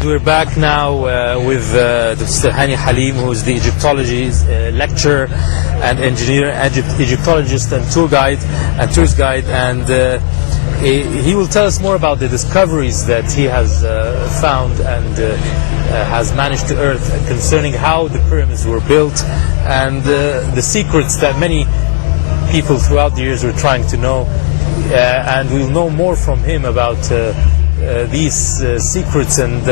And we're back now with Mr. Hany Halim, who is the Egyptology lecturer and engineer, Egyptologist and tour guide and tourist guide, and he will tell us more about the discoveries that he has found and has managed to unearth concerning how the pyramids were built and the secrets that many people throughout the years were trying to know, and we'll know more from him about these secrets and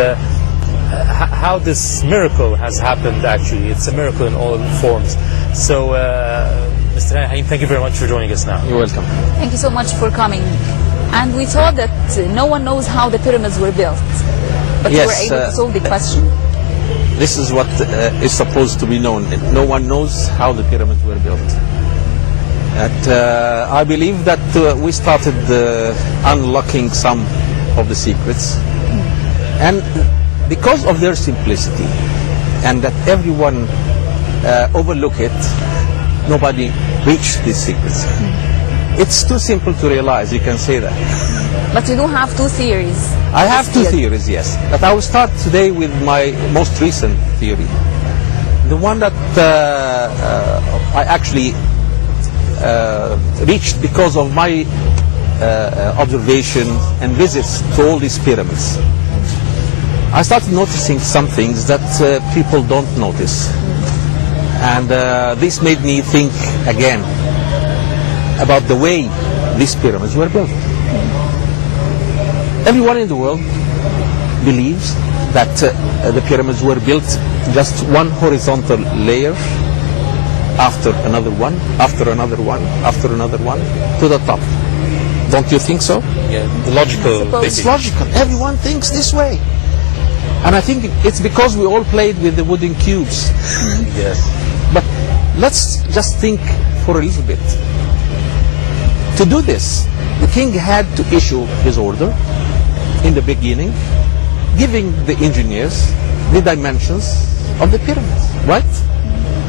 how this miracle has happened. Actually, it's a miracle in all forms. So Mr. Hany Halim, thank you very much for joining us now. You're welcome. Thank you so much for coming. And we thought that no one knows how the pyramids were built, but Yes, you were able to solve the question. This is what is supposed to be known. No one knows how the pyramids were built. And, I believe that we started unlocking some of the secrets, and because of their simplicity and that everyone overlook it, nobody reached these secrets. It's too simple to realize, you can say that. But you do have two theories. I have two theories, yes. But I will start today with my most recent theory. The one that I actually reached because of my observation and visits to all these pyramids. I started noticing some things that people don't notice. And this made me think again about the way these pyramids were built. Everyone in the world believes that the pyramids were built just one horizontal layer after another one, after another one, after another one, to the top. Don't you think so? Yeah, the logical. It's logical. Everyone thinks this way. And I think it's because we all played with the wooden cubes. Yes. But let's just think for a little bit. To do this, the king had to issue his order in the beginning, giving the engineers the dimensions of the pyramids, right?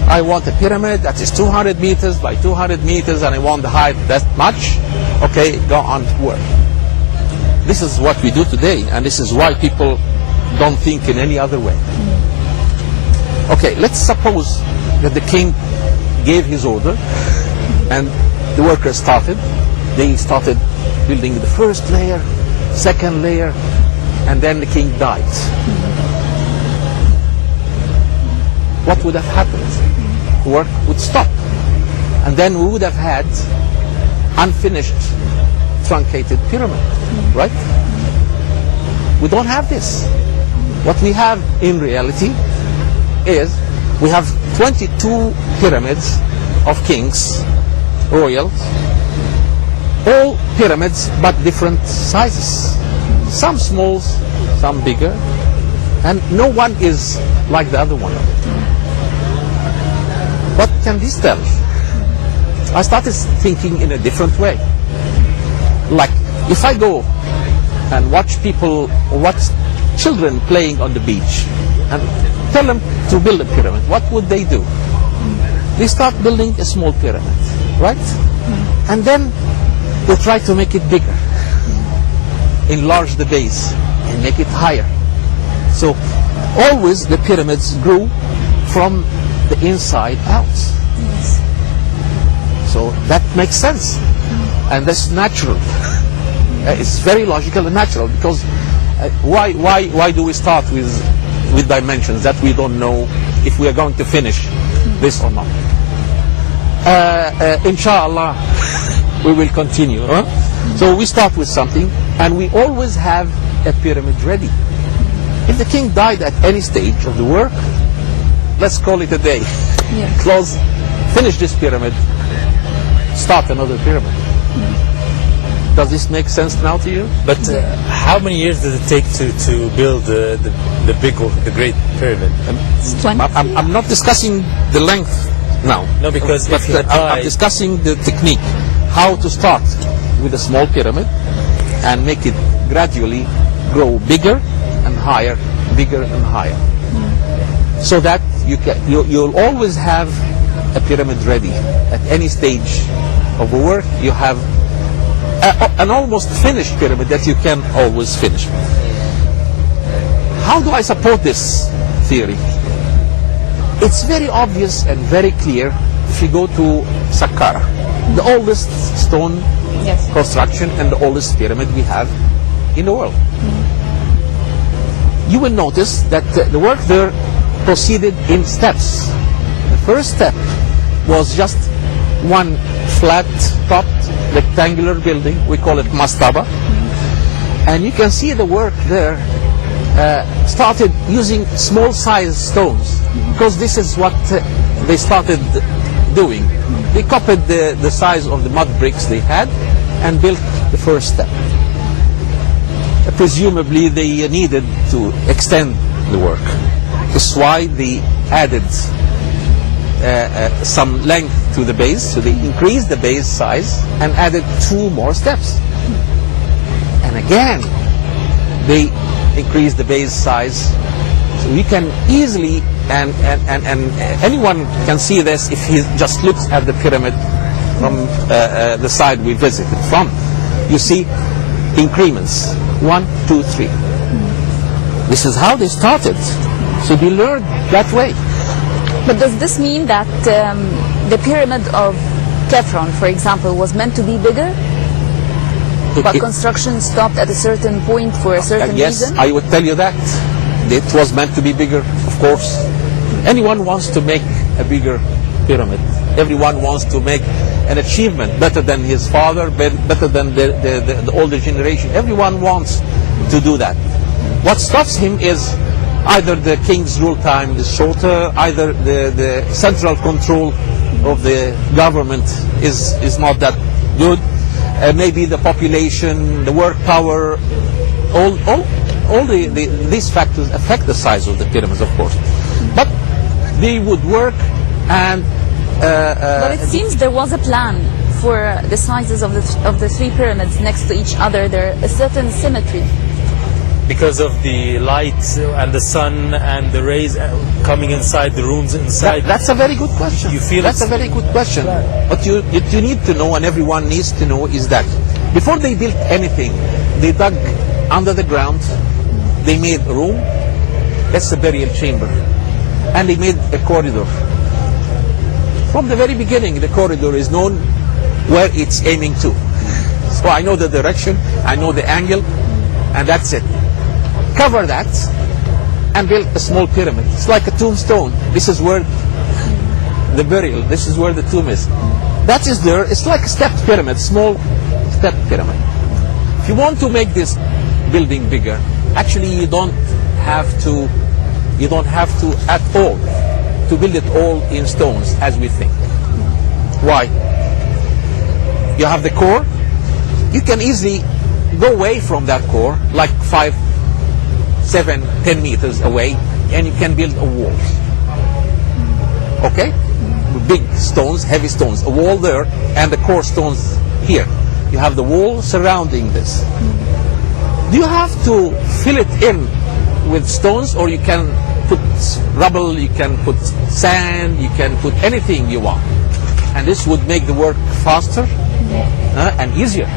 I want a pyramid that is 200 meters by 200 meters, and I want the height that much. Okay, go on to work. This is what we do today, and this is why people don't think in any other way. Okay, let's suppose that the king gave his order and the workers started. They started building the first layer, second layer, and then the king died. What would have happened? Work would stop, and then we would have had unfinished truncated pyramid, right? We don't have this. What we have in reality is we have 22 pyramids of kings, royals, all pyramids but different sizes. Some small, some bigger, and no one is like the other one. What can this tell? I started thinking in a different way. Like, if I go and watch people, watch children playing on the beach, and tell them to build a pyramid, what would they do? They start building a small pyramid, right? And then they try to make it bigger, enlarge the base, and make it higher. So always the pyramids grew from the inside out. Yes. So that makes sense, and that's natural. It's very logical and natural, because why do we start with dimensions that we don't know if we are going to finish this or not? Inshallah, we will continue. Huh? So we start with something, and we always have a pyramid ready. If the king died at any stage of the work, let's call it a day. Yes. Close, finish this pyramid, start another pyramid. Does this make sense now to you? But how many years did it take to build the Great Pyramid? I'm not discussing the length now. No, because but I'm discussing the technique. How to start with a small pyramid and make it gradually grow bigger and higher, bigger and higher. So that you'll always have a pyramid ready. At any stage of the work, you have an almost finished pyramid that you can always finish. how do I support this theory? It's very obvious and very clear if you go to Saqqara, the oldest stone Yes. construction and the oldest pyramid we have in the world. You will notice that the work there proceeded in steps. The first step was just one flat-topped rectangular building. We call it mastaba. And you can see the work there started using small-sized stones, because this is what they started doing. They copied the size of the mud bricks they had and built the first step. Presumably they needed to extend the work. That's why they added some length to the base, so they increased the base size and added 2 more steps. And again, they increased the base size. So we can easily, and anyone can see this if he just looks at the pyramid from the side we visited from. You see increments, 1, 2, 3. This is how they started. So they learned that way. But does this mean that the pyramid of Khafre, for example, was meant to be bigger, but construction stopped at a certain point for a certain yes, reason? I would tell you that. It was meant to be bigger, of course. Anyone wants to make a bigger pyramid. Everyone wants to make an achievement better than his father, better than the older generation. Everyone wants to do that. What stops him is either the king's rule time is shorter, either the central control of the government is not that good, maybe the population, the work power, all these factors affect the size of the pyramids, of course. But they would work, and But it seems there was a plan for the sizes of the 3 pyramids next to each other. There a certain symmetry. Because of the light and the sun and the rays coming inside the rooms inside. That's a very good question. You feel that's a it's- very good question. What you need to know, and everyone needs to know, is that before they built anything, they dug under the ground, they made a room, that's a burial chamber, and they made a corridor. From the very beginning, the corridor is known where it's aiming to. So I know the direction, I know the angle, and that's it. Cover that and build a small pyramid. It's like a tombstone. This is where the burial, this is where the tomb is. That is there. It's like a stepped pyramid, small stepped pyramid. If you want to make this building bigger, actually you don't have to at all to build it all in stones as we think. Why? You have the core. You can easily go away from that core, like 5, 7, 10 meters away, and you can build a wall. Okay? Big stones, heavy stones, a wall there, and the core stones here. You have the wall surrounding this. Do you have to fill it in with stones, or you can put rubble, you can put sand, you can put anything you want? And this would make the work faster and easier.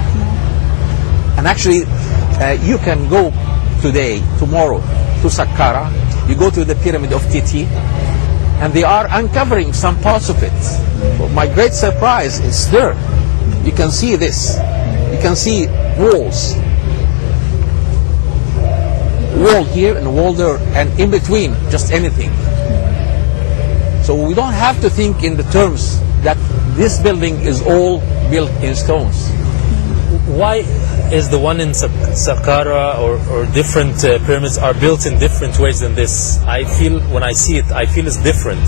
And actually, you can go today, tomorrow, to Saqqara. You go to the pyramid of Titi, and they are uncovering some parts of it. But my great surprise, it's there. You can see this. You can see walls. Wall here and wall there, and in between, just anything. So we don't have to think in the terms that this building is all built in stones. Why is the one in Saqqara or different pyramids are built in different ways than this? I feel, when I see it, I feel it's different.